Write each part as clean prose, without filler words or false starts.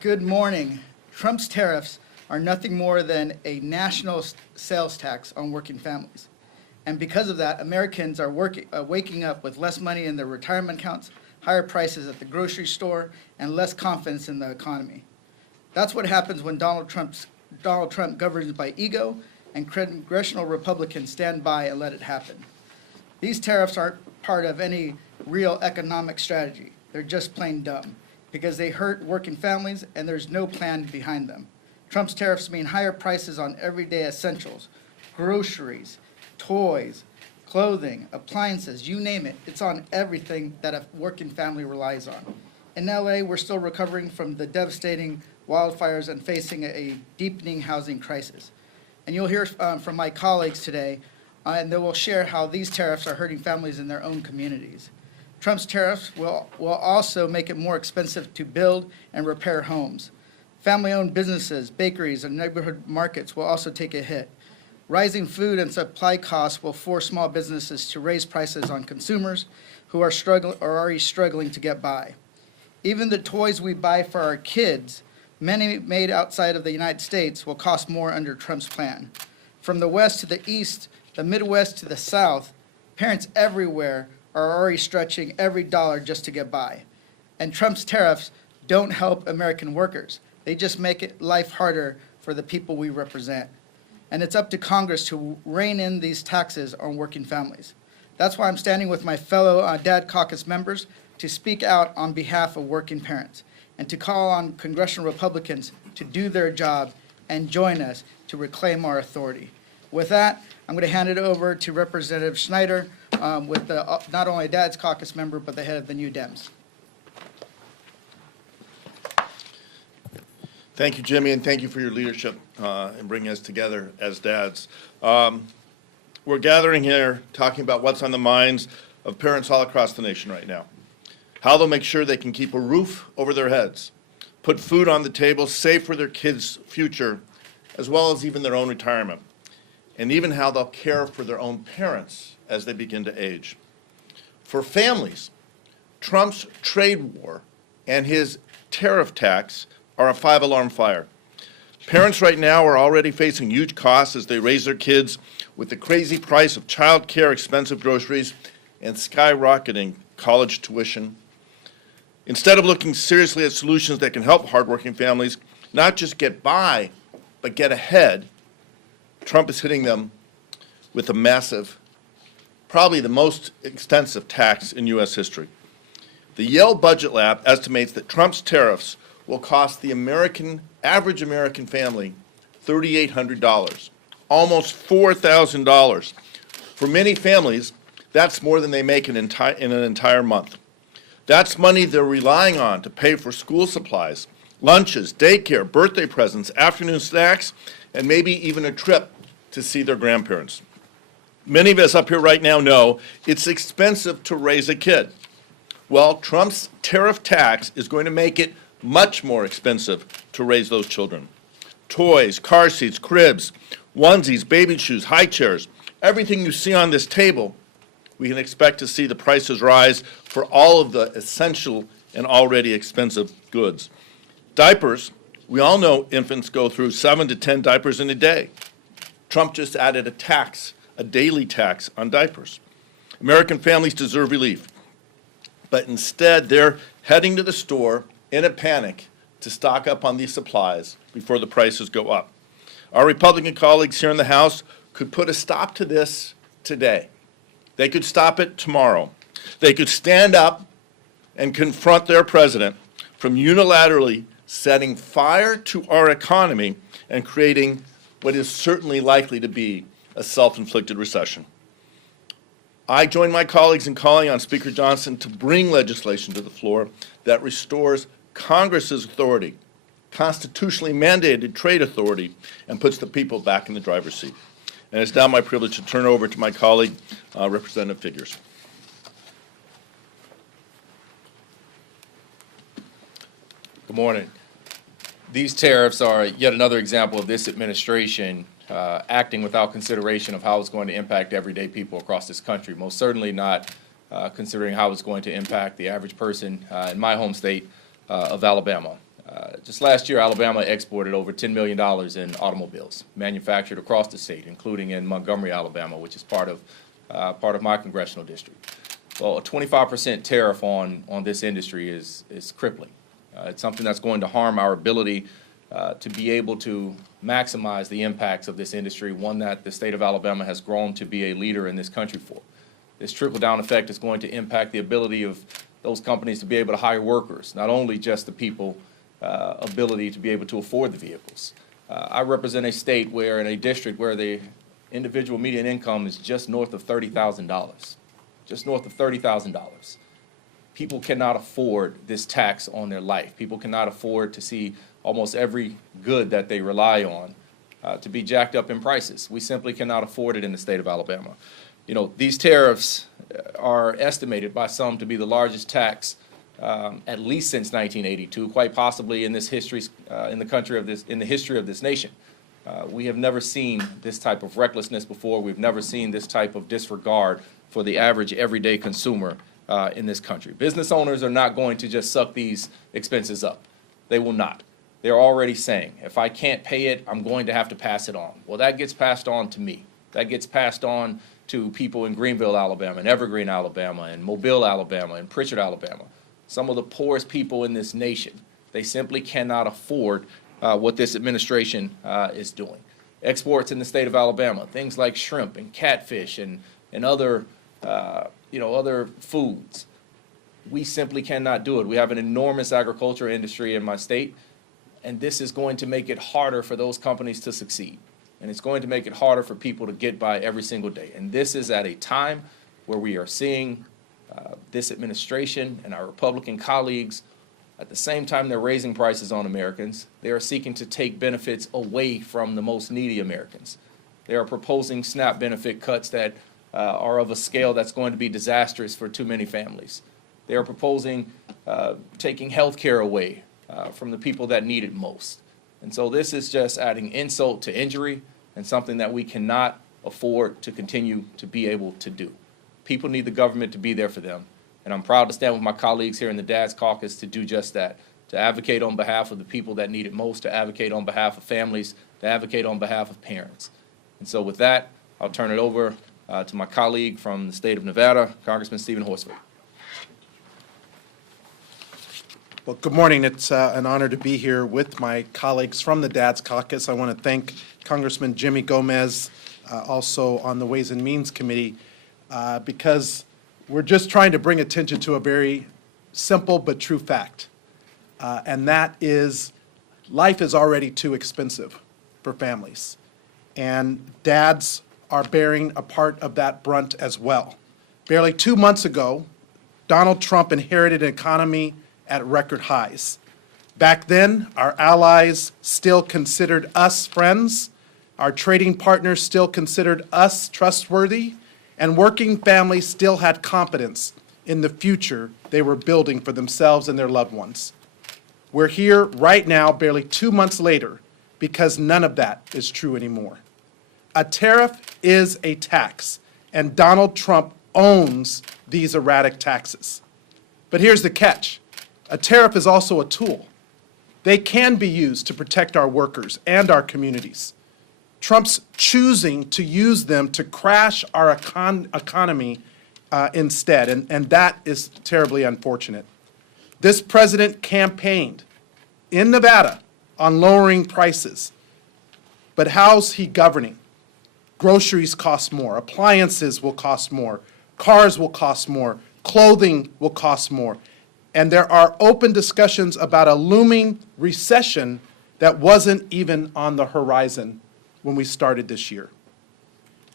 Good morning. Trump's tariffs are nothing more than a national sales tax on working families. And because of that, Americans are waking up with less money in their retirement accounts, higher prices at the grocery store, and less confidence in the economy. That's what happens when Donald Trump governs by ego and congressional Republicans stand by and let it happen. These tariffs aren't part of any real economic strategy. They're just plain dumb because they hurt working families and there's no plan behind them. Trump's tariffs mean higher prices on everyday essentials, groceries, toys, clothing, appliances, you name it. It's on everything that a working family relies on. In LA, we're still recovering from the devastating wildfires and facing a deepening housing crisis. And you'll hear from my colleagues today, and they will share how these tariffs are hurting families in their own communities. Trump's tariffs will also make it more expensive to build and repair homes. Family-owned businesses, bakeries, and neighborhood markets will also take a hit. Rising food and supply costs will force small businesses to raise prices on consumers who are already struggling to get by. Even the toys we buy for our kids, many made outside of the United States, will cost more under Trump's plan. From the West to the East, the Midwest to the South, parents everywhere are already stretching every dollar just to get by. And Trump's tariffs don't help American workers. They just make it life harder for the people we represent. And it's up to Congress to rein in these taxes on working families. That's why I'm standing with my fellow Dad Caucus members to speak out on behalf of working parents and to call on congressional Republicans to do their job and join us to reclaim our authority. With that, I'm going to hand it over to Representative Schneider, with not only a Dad's Caucus member, but the head of the New Dems. Thank you, Jimmy, and thank you for your leadership in bringing us together as dads. We're gathering here talking about what's on the minds of parents all across the nation right now. How they'll make sure they can keep a roof over their heads, put food on the table, save for their kids' future, as well as even their own retirement, and even how they'll care for their own parents as they begin to age. For families, Trump's trade war and his tariff tax are a five-alarm fire. Parents right now are already facing huge costs as they raise their kids with the crazy price of child care, expensive groceries, and skyrocketing college tuition. Instead of looking seriously at solutions that can help hardworking families not just get by, but get ahead, Trump is hitting them with a massive, probably the most extensive tax in U.S. history. The Yale Budget Lab estimates that Trump's tariffs will cost the average American family $3,800, almost $4,000. For many families, that's more than they make in an entire month. That's money they're relying on to pay for school supplies, lunches, daycare, birthday presents, afternoon snacks, and maybe even a trip to see their grandparents. Many of us up here right now know it's expensive to raise a kid. Well, Trump's tariff tax is going to make it much more expensive to raise those children. Toys, car seats, cribs, onesies, baby shoes, high chairs, everything you see on this table, we can expect to see the prices rise for all of the essential and already expensive goods. Diapers, we all know infants go through 7 to 10 diapers in a day. Trump just added a tax, a daily tax on diapers. American families deserve relief, but instead they're heading to the store in a panic to stock up on these supplies before the prices go up. Our Republican colleagues here in the House could put a stop to this today. They could stop it tomorrow. They could stand up and confront their president from unilaterally setting fire to our economy and creating what is certainly likely to be a self-inflicted recession. I join my colleagues in calling on Speaker Johnson to bring legislation to the floor that restores Congress's authority, constitutionally mandated trade authority, and puts the people back in the driver's seat. And it's now my privilege to turn over to my colleague, Representative Figures. Good morning. These tariffs are yet another example of this administration acting without consideration of how it's going to impact everyday people across this country, most certainly not considering how it's going to impact the average person in my home state of Alabama. Just last year, Alabama exported over $10 million in automobiles manufactured across the state, including in Montgomery, Alabama, which is part of my congressional district. Well, a 25% tariff on this industry is crippling. It's something that's going to harm our ability to be able to maximize the impacts of this industry, one that the state of Alabama has grown to be a leader in this country for. This trickle-down effect is going to impact the ability of those companies to be able to hire workers, not only just the people ability to be able to afford the vehicles. I represent a state where, in a district where the individual median income is just north of $30,000, just north of $30,000. People cannot afford this tax on their life. People cannot afford to see almost every good that they rely on to be jacked up in prices. We simply cannot afford it in the state of Alabama. You know, these tariffs are estimated by some to be the largest tax at least since 1982, quite possibly in this history, in the history of this nation. We have never seen this type of recklessness before. We've never seen this type of disregard for the average everyday consumer in this country. Business owners are not going to just suck these expenses up. They will not. They're already saying, if I can't pay it, I'm going to have to pass it on. Well, that gets passed on to me. That gets passed on to people in Greenville, Alabama, and Evergreen, Alabama, and Mobile, Alabama, and Pritchard, Alabama. Some of the poorest people in this nation. They simply cannot afford what this administration is doing. Exports in the state of Alabama, things like shrimp and catfish and other, other foods. We simply cannot do it. We have an enormous agriculture industry in my state, and this is going to make it harder for those companies to succeed. And it's going to make it harder for people to get by every single day. And this is at a time where we are seeing this administration and our Republican colleagues, at the same time they're raising prices on Americans, they are seeking to take benefits away from the most needy Americans. They are proposing SNAP benefit cuts that are of a scale that's going to be disastrous for too many families. They are proposing taking health care away from the people that need it most. And so this is just adding insult to injury and something that we cannot afford to continue to be able to do. People need the government to be there for them. And I'm proud to stand with my colleagues here in the Dads Caucus to do just that, to advocate on behalf of the people that need it most, to advocate on behalf of families, to advocate on behalf of parents. And so with that, I'll turn it over to my colleague from the state of Nevada, Congressman Stephen Horsford. Well, good morning. It's an honor to be here with my colleagues from the Dads Caucus. I want to thank Congressman Jimmy Gomez, also on the Ways and Means Committee, because we're just trying to bring attention to a very simple but true fact, and that is life is already too expensive for families, and dads are bearing a part of that brunt as well. Barely 2 months ago, Donald Trump inherited an economy at record highs. Back then, our allies still considered us friends, our trading partners still considered us trustworthy, and working families still had confidence in the future they were building for themselves and their loved ones. We're here right now, barely 2 months later, because none of that is true anymore. A tariff is a tax, and Donald Trump owns these erratic taxes. But here's the catch. A tariff is also a tool. They can be used to protect our workers and our communities. Trump's choosing to use them to crash our economy instead, and that is terribly unfortunate. This president campaigned in Nevada on lowering prices, but how's he governing? Groceries cost more, appliances will cost more, cars will cost more, clothing will cost more, and there are open discussions about a looming recession that wasn't even on the horizon when we started this year.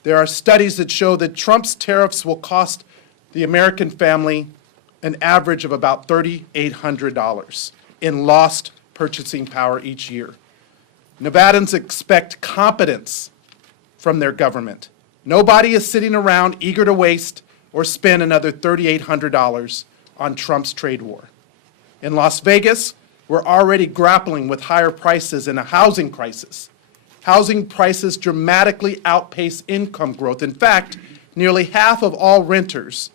There are studies that show that Trump's tariffs will cost the American family an average of about $3,800 in lost purchasing power each year. Nevadans expect competence from their government. Nobody is sitting around eager to waste or spend another $3,800 on Trump's trade war. In Las Vegas, we're already grappling with higher prices and a housing crisis. Housing prices dramatically outpace income growth. In fact, nearly half of all renters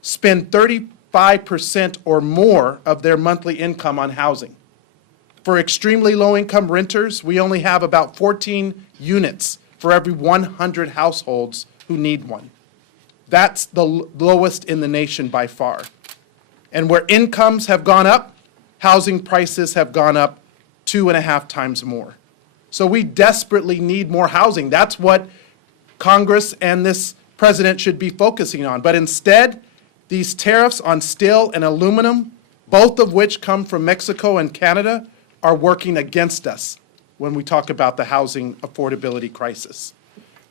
spend 35% or more of their monthly income on housing. For extremely low-income renters, we only have about 14 units for every 100 households who need one. That's the lowest in the nation by far. And where incomes have gone up, housing prices have gone up 2.5 times more. So we desperately need more housing. That's what Congress and this president should be focusing on. But instead, these tariffs on steel and aluminum, both of which come from Mexico and Canada, are working against us when we talk about the housing affordability crisis.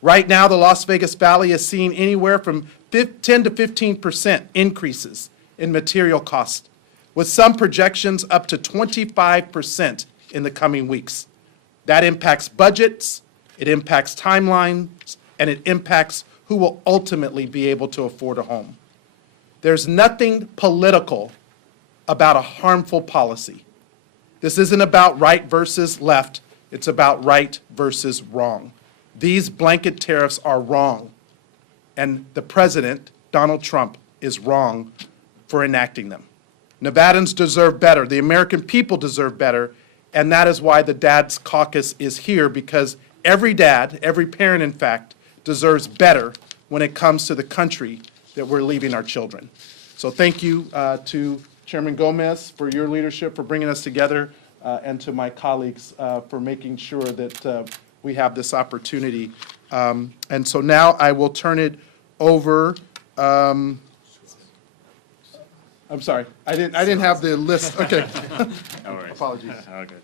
Right now, the Las Vegas Valley is seeing anywhere from 10 to 15% increases in material costs, with some projections up to 25% in the coming weeks. That impacts budgets, it impacts timelines, and it impacts who will ultimately be able to afford a home. There's nothing political about a harmful policy. This isn't about right versus left, it's about right versus wrong. These blanket tariffs are wrong, and the president, Donald Trump, is wrong for enacting them. Nevadans deserve better, the American people deserve better, and that is why the Dads Caucus is here, because every dad, every parent in fact, deserves better when it comes to the country that we're leaving our children. So thank you to Chairman Gomez for your leadership, for bringing us together, and to my colleagues for making sure that we have this opportunity. And so now I will turn it over. I'm sorry, I didn't have the list. Okay. No worries. Apologies. Oh, good.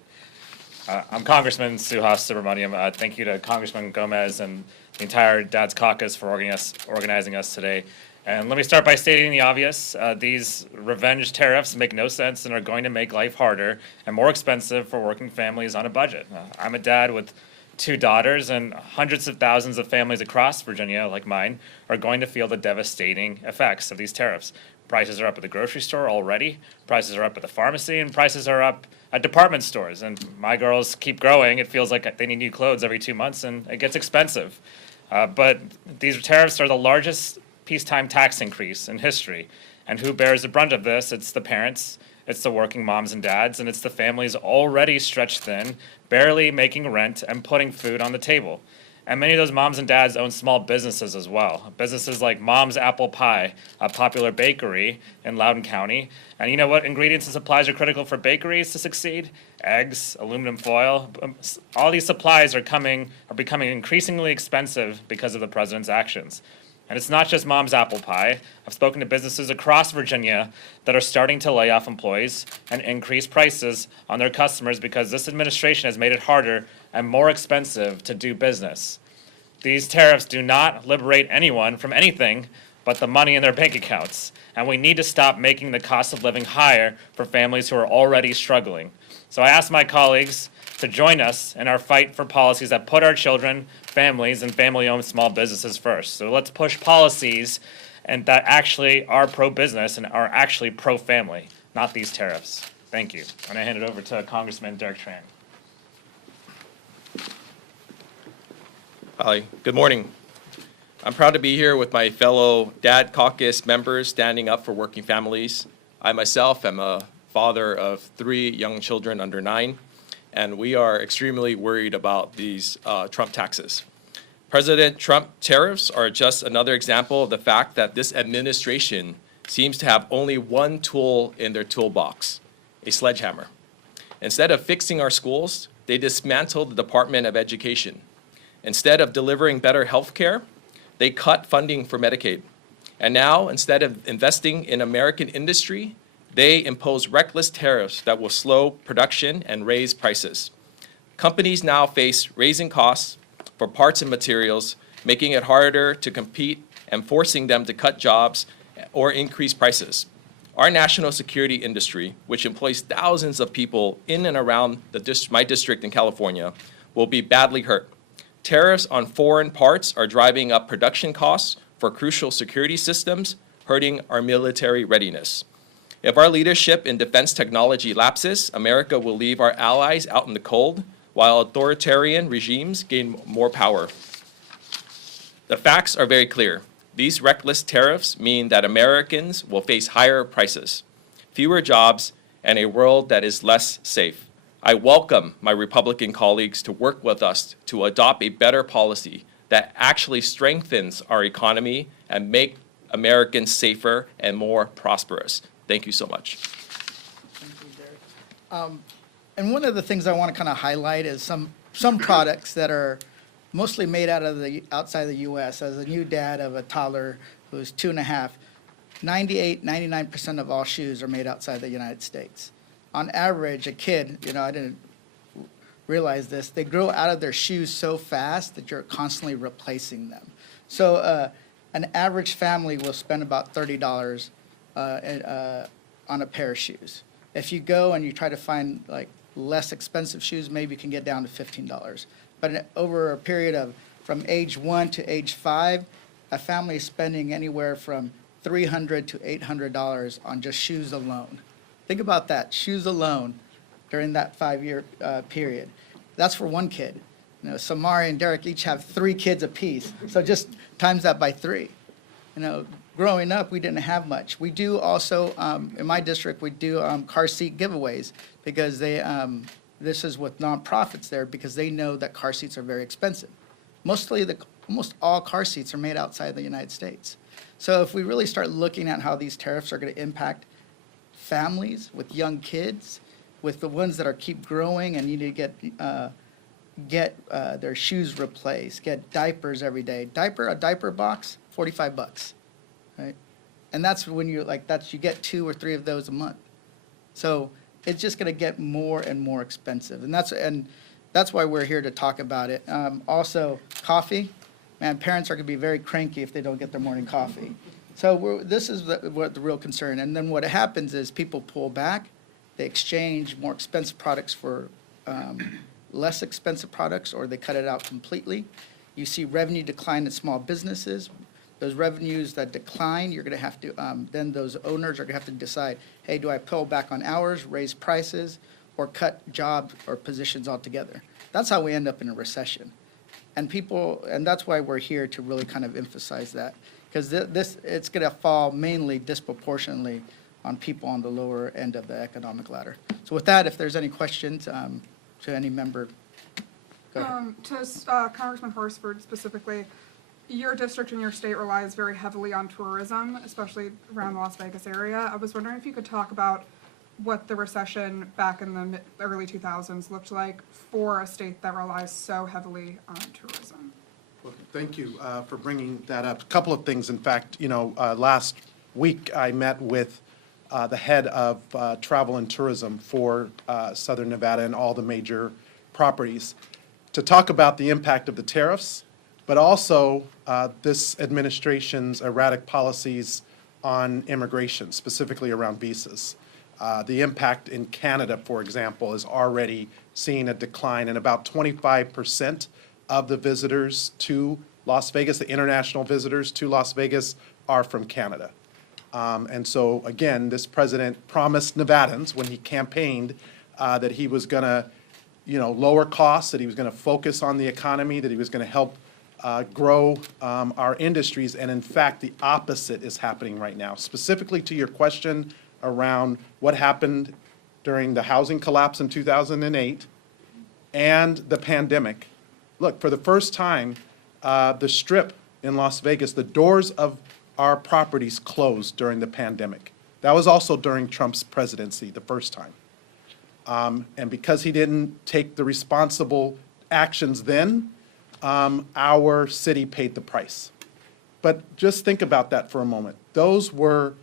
I'm Congressman Suhas Subramaniam. Thank you to Congressman Gomez and the entire Dads Caucus for organizing us today. And let me start by stating the obvious. These revenge tariffs make no sense and are going to make life harder and more expensive for working families on a budget. I'm a dad with 2 daughters, and hundreds of thousands of families across Virginia, like mine, are going to feel the devastating effects of these tariffs. Prices are up at the grocery store already, prices are up at the pharmacy, and prices are up at department stores. And my girls keep growing. It feels like they need new clothes every 2 months, and it gets expensive. But these tariffs are the largest peacetime tax increase in history. And who bears the brunt of this? It's the parents, it's the working moms and dads, and it's the families already stretched thin, barely making rent and putting food on the table. And many of those moms and dads own small businesses as well. Businesses like Mom's Apple Pie, a popular bakery in Loudoun County. And you know what ingredients and supplies are critical for bakeries to succeed? Eggs, aluminum foil. All these supplies are becoming increasingly expensive because of the president's actions. And it's not just Mom's Apple Pie. I've spoken to businesses across Virginia that are starting to lay off employees and increase prices on their customers because this administration has made it harder and more expensive to do business. These tariffs do not liberate anyone from anything but the money in their bank accounts. And we need to stop making the cost of living higher for families who are already struggling. So I ask my colleagues to join us in our fight for policies that put our children, families, and family-owned small businesses first. So let's push policies and that actually are pro-business and are actually pro-family, not these tariffs. Thank you. And I hand it over to Congressman Derek Tran. Hi, good morning. I'm proud to be here with my fellow Dad Caucus members standing up for working families. I myself am a father of 3 young children under 9, and we are extremely worried about these Trump taxes. President Trump tariffs are just another example of the fact that this administration seems to have only one tool in their toolbox, a sledgehammer. Instead of fixing our schools, they dismantled the Department of Education. Instead of delivering better health care, they cut funding for Medicaid. And now, instead of investing in American industry, they impose reckless tariffs that will slow production and raise prices. Companies now face raising costs for parts and materials, making it harder to compete and forcing them to cut jobs or increase prices. Our national security industry, which employs thousands of people in and around my district in California, will be badly hurt. Tariffs on foreign parts are driving up production costs for crucial security systems, hurting our military readiness. If our leadership in defense technology lapses, America will leave our allies out in the cold, while authoritarian regimes gain more power. The facts are very clear. These reckless tariffs mean that Americans will face higher prices, fewer jobs, and a world that is less safe. I welcome my Republican colleagues to work with us to adopt a better policy that actually strengthens our economy and make Americans safer and more prosperous. Thank you so much. Thank you, Derek. And one of the things I want to kind of highlight is some products that are mostly made outside the U.S. As a new dad of a toddler who's 2.5, 99% of all shoes are made outside the United States. On average, a kid, I didn't realize this, they grow out of their shoes so fast that you're constantly replacing them. So an average family will spend about $30 on a pair of shoes. If you go and you try to find like less expensive shoes, maybe you can get down to $15. But over a period of from age 1 to age 5, a family is spending anywhere from $300 to $800 on just shoes alone. Think about that, shoes alone during that 5-year period. That's for one kid. Samari and Derek each have 3 kids apiece, so just times that by 3. Growing up, we didn't have much. We do also, in my district, we do car seat giveaways because this is with nonprofits there because they know that car seats are very expensive. Almost all car seats are made outside the United States. So if we really start looking at how these tariffs are going to impact families with young kids, with the ones that keep growing and need to get their shoes replaced, get diapers every day. A diaper box, $45, right? And that's when you get 2 or 3 of those a month. So it's just going to get more and more expensive, and that's why we're here to talk about it. Also, coffee. Man, parents are going to be very cranky if they don't get their morning coffee. So this is what the real concern. And then what happens is people pull back, they exchange more expensive products for less expensive products, or they cut it out completely. You see revenue decline in small businesses. Those revenues that decline, you're going to have to, then those owners are going to have to decide, hey, do I pull back on hours, raise prices, or cut jobs or positions altogether? That's how we end up in a recession. And that's why we're here to really kind of emphasize that, because it's going to fall mainly disproportionately on people on the lower end of the economic ladder. So with that, if there's any questions to any member, go ahead. To Congressman Horsford specifically, your district and your state relies very heavily on tourism, especially around the Las Vegas area. I was wondering if you could talk about what the recession back in the early 2000s looked like for a state that relies so heavily on tourism. Well, thank you for bringing that up. A couple of things. In fact, last week I met with the head of travel and tourism for Southern Nevada and all the major properties to talk about the impact of the tariffs, but also this administration's erratic policies on immigration, specifically around visas. The impact in Canada, for example, is already seeing a decline, and about 25% of the visitors to Las Vegas, the international visitors to Las Vegas, are from Canada. And so, again, this president promised Nevadans when he campaigned that he was going to, lower costs, that he was going to focus on the economy, that he was going to help grow our industries, and in fact, the opposite is happening right now. Specifically to your question around what happened during the housing collapse in 2008 and the pandemic. Look, for the first time, the Strip in Las Vegas, the doors of our properties closed during the pandemic. That was also during Trump's presidency, the first time. And because he didn't take the responsible actions then, our city paid the price. But just think about that for a moment. Those were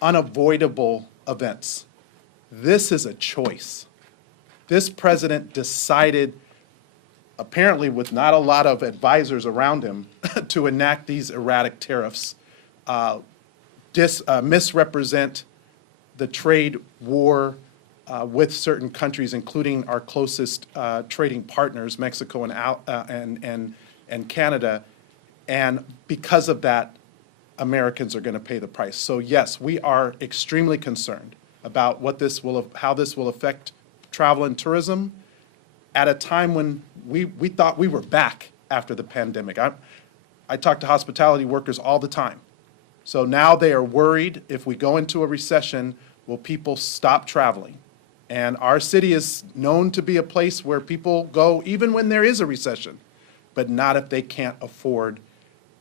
unavoidable events. This is a choice. This president decided, apparently with not a lot of advisors around him, to enact these erratic tariffs, misrepresent the trade war with certain countries, including our closest trading partners, Mexico and Canada. And because of that, Americans are going to pay the price. So yes, we are extremely concerned about how this will affect travel and tourism at a time when we thought we were back after the pandemic. I talk to hospitality workers all the time. So now they are worried if we go into a recession, will people stop traveling? And our city is known to be a place where people go even when there is a recession, but not if they can't afford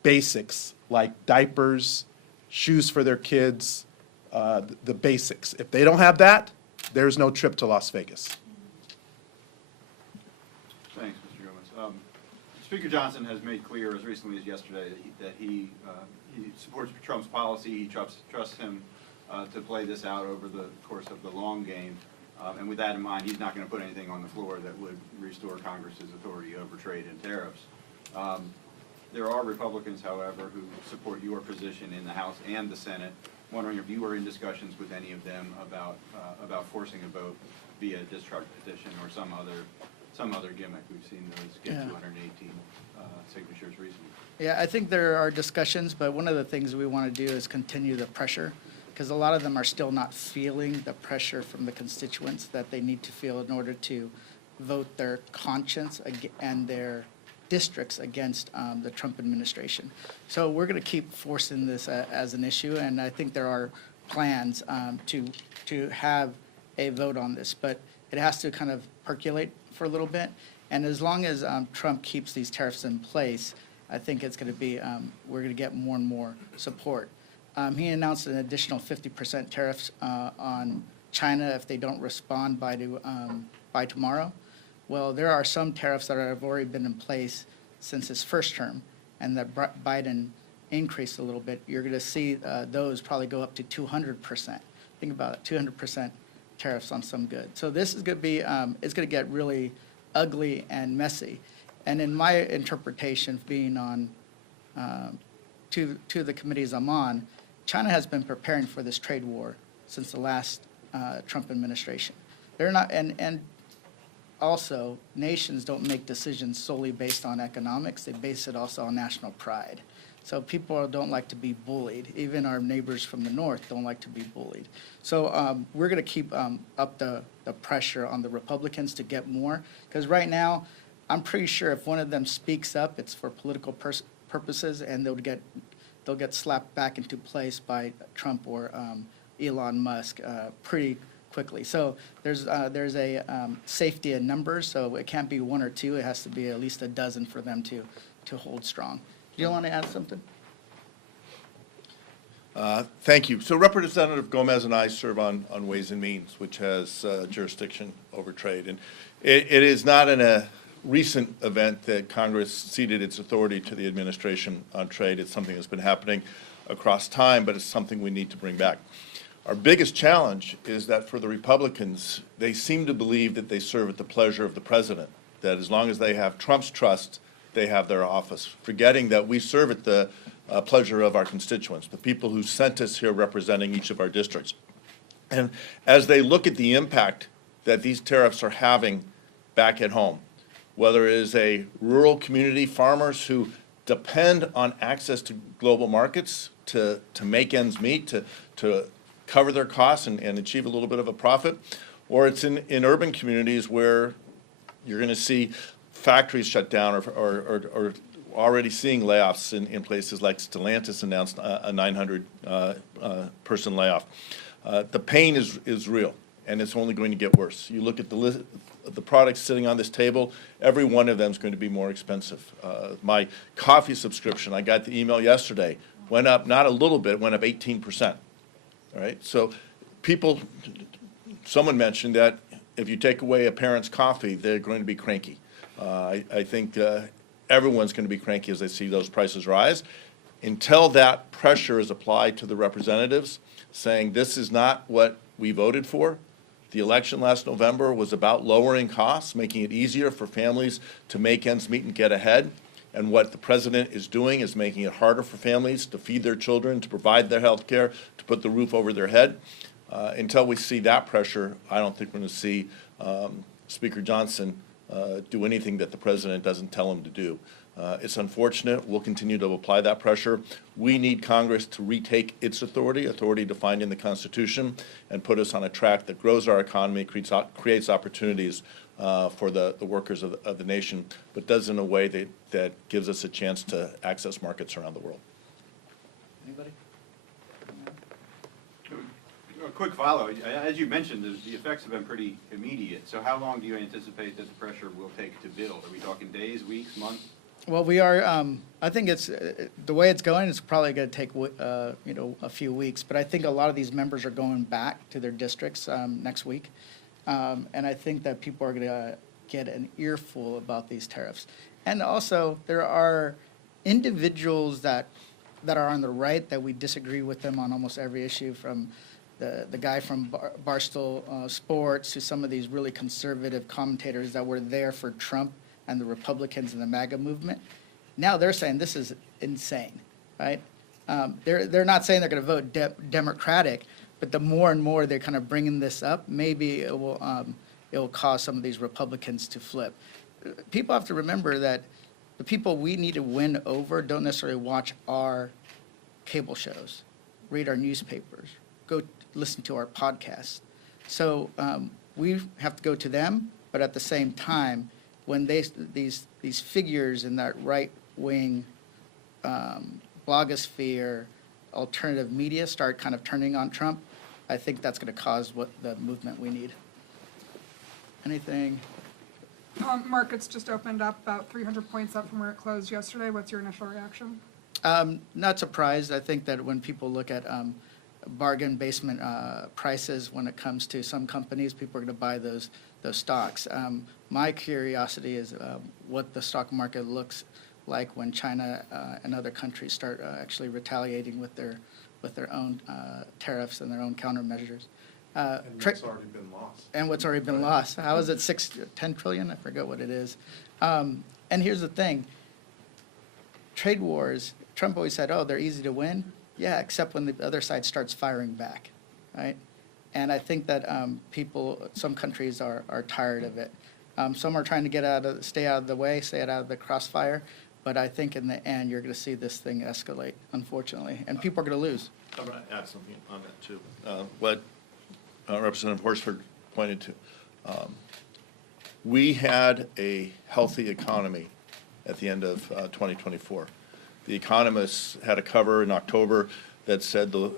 basics like diapers, shoes for their kids, the basics. If they don't have that, there's no trip to Las Vegas. Thanks, Mr. Gomez. Speaker Johnson has made clear as recently as yesterday that he supports Trump's policy. He trusts him to play this out over the course of the long game. And with that in mind, he's not going to put anything on the floor that would restore Congress's authority over trade and tariffs. There are Republicans, however, who support your position in the House and the Senate. Wondering if you were in discussions with any of them about forcing a vote via discharge petition or some other gimmick. We've seen those get Yeah. 218 signatures recently. Yeah, I think there are discussions, but one of the things we want to do is continue the pressure, because a lot of them are still not feeling the pressure from the constituents that they need to feel in order to vote their conscience and their districts against the Trump administration. So we're going to keep forcing this as an issue, and I think there are plans to have a vote on this, but it has to kind of percolate for a little bit. And as long as Trump keeps these tariffs in place, I think it's going to be, we're going to get more and more support. He announced an additional 50% tariffs on China if they don't respond by tomorrow. Well, there are some tariffs that have already been in place since his first term, and that Biden increased a little bit. You're going to see those probably go up to 200%. Think about it, 200% tariffs on some goods. So this is going to be, it's going to get really ugly and messy. And in my interpretation, being on two of the committees I'm on, China has been preparing for this trade war since the last Trump administration. They're not, and also, nations don't make decisions solely based on economics. They base it also on national pride. So people don't like to be bullied. Even our neighbors from the north don't like to be bullied. So we're going to keep up the pressure on the Republicans to get more. Because right now, I'm pretty sure if one of them speaks up, it's for political purposes, and they'll get slapped back into place by Trump or Elon Musk pretty quickly. So there's a safety in numbers, so it can't be one or two. It has to be at least a dozen for them to hold strong. Do you want to add something? Thank you. So Representative Gomez and I serve on Ways and Means, which has jurisdiction over trade. And it is not in a recent event that Congress ceded its authority to the administration on trade. It's something that's been happening across time, but it's something we need to bring back. Our biggest challenge is that for the Republicans, they seem to believe that they serve at the pleasure of the president, that as long as they have Trump's trust, they have their office, forgetting that we serve at the pleasure of our constituents, the people who sent us here representing each of our districts. And as they look at the impact that these tariffs are having back at home, whether it is a rural community, farmers who depend on access to global markets to make ends meet, to cover their costs and achieve a little bit of a profit, or it's in urban communities where you're going to see factories shut down or already seeing layoffs in places like Stellantis announced a 900 person layoff. The pain is real, and it's only going to get worse. You look at the list of the products sitting on this table, every one of them is going to be more expensive. My coffee subscription, I got the email yesterday, went up not a little bit, went up 18%. All right, so someone mentioned that if you take away a parent's coffee, they're going to be cranky. I think everyone's going to be cranky as they see those prices rise. Until that pressure is applied to the representatives, saying this is not what we voted for. The election last November was about lowering costs, making it easier for families to make ends meet and get ahead. And what the president is doing is making it harder for families to feed their children, to provide their health care, to put the roof over their head. Until we see that pressure, I don't think we're going to see Speaker Johnson do anything that the president doesn't tell him to do. It's unfortunate. We'll continue to apply that pressure. We need Congress to retake its authority defined in the Constitution, and put us on a track that grows our economy, creates opportunities for the workers of the nation, but does in a way that gives us a chance to access markets around the world. Anybody? A quick follow. As you mentioned, the effects have been pretty immediate. So how long do you anticipate that the pressure will take to build? Are we talking days, weeks, months? Well, we are, I think it's, the way it's going, it's probably going to take, a few weeks. But I think a lot of these members are going back to their districts next week. And I think that people are going to get an earful about these tariffs. And also, there are individuals that are on the right that we disagree with them on almost every issue, from the guy from Barstool Sports to some of these really conservative commentators that were there for Trump and the Republicans and the MAGA movement. Now they're saying this is insane, right? They're not saying they're going to vote Democratic, but the more and more they're kind of bringing this up, maybe it will cause some of these Republicans to flip. People have to remember that the people we need to win over don't necessarily watch our cable shows, read our newspapers, go listen to our podcasts. So we have to go to them, but at the same time, when these figures in that right-wing blogosphere, alternative media start kind of turning on Trump, I think that's going to cause what the movement we need. Anything? Markets just opened up about 300 points up from where it closed yesterday. What's your initial reaction? Not surprised. I think that when people look at bargain basement prices when it comes to some companies, people are going to buy those stocks. My curiosity is what the stock market looks like when China and other countries start actually retaliating with their own tariffs and their own countermeasures. And what's already been lost. And what's already been lost. How is it 10 trillion? I forget what it is. And here's the thing. Trade wars, Trump always said, oh, they're easy to win. Yeah, except when the other side starts firing back, right? And I think that some countries are tired of it. Some are trying to stay out of the way, stay out of the crossfire. But I think in the end, you're going to see this thing escalate, unfortunately, and people are going to lose. I'm going to add something on that, too. What Representative Horsford pointed to. We had a healthy economy at the end of 2024. The economists had a cover in October that said the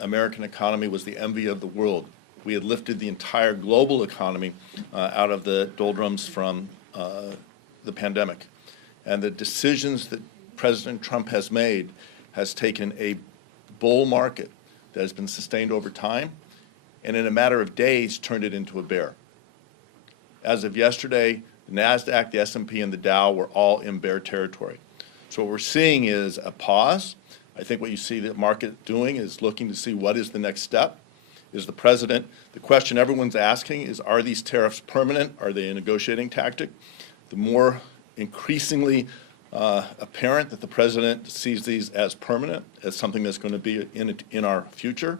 American economy was the envy of the world. We had lifted the entire global economy out of the doldrums from the pandemic. And the decisions that President Trump has made has taken a bull market that has been sustained over time, and in a matter of days turned it into a bear. As of yesterday, the NASDAQ, the S&P, and the Dow were all in bear territory. So what we're seeing is a pause. I think what you see the market doing is looking to see what is the next step. Is the president, the question everyone's asking is, are these tariffs permanent? Are they a negotiating tactic? The more increasingly apparent that the president sees these as permanent, as something that's going to be in our future,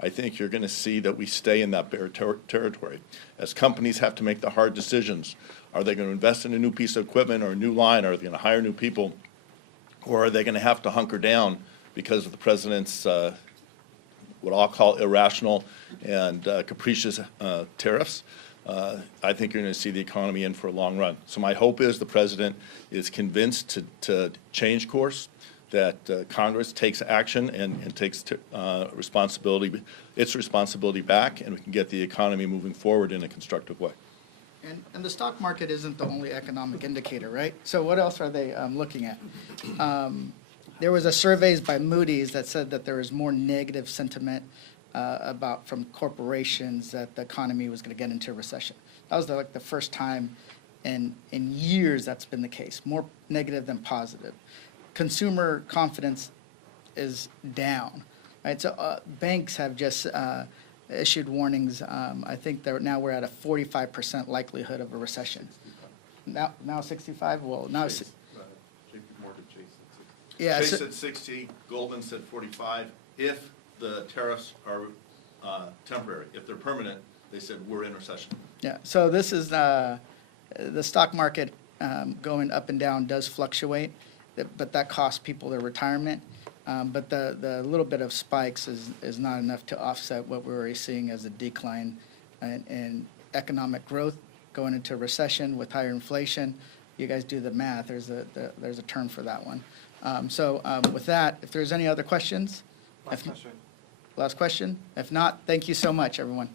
I think you're going to see that we stay in that bear territory. As companies have to make the hard decisions, are they going to invest in a new piece of equipment or a new line? Are they going to hire new people? Or are they going to have to hunker down because of the president's what I'll call irrational and capricious tariffs? I think you're going to see the economy in for a long run. So my hope is the president is convinced to change course, that Congress takes action and takes its responsibility back, and we can get the economy moving forward in a constructive way. And the stock market isn't the only economic indicator, right? So what else are they looking at? There was a surveys by Moody's that said that there was more negative sentiment from corporations that the economy was going to get into a recession. That was the first time in years that's been the case, more negative than positive. Consumer confidence is down, right? So banks have just issued warnings. I think now we're at a 45% likelihood of a recession. Now 65? Well, now JP Morgan Chase at 60. yeah. Chase So, said 60, Goldman said 45. If the tariffs are temporary, if they're permanent, they said we're in recession. yeah. So this is the stock market going up and down does fluctuate, but that costs people their retirement. But the little bit of spikes is not enough to offset what we're already seeing as a decline in economic growth, going into recession with higher inflation. You guys do the math. There's a term for that one. So with that, if there's any other questions? Last question. Last question? If not, thank you so much, everyone.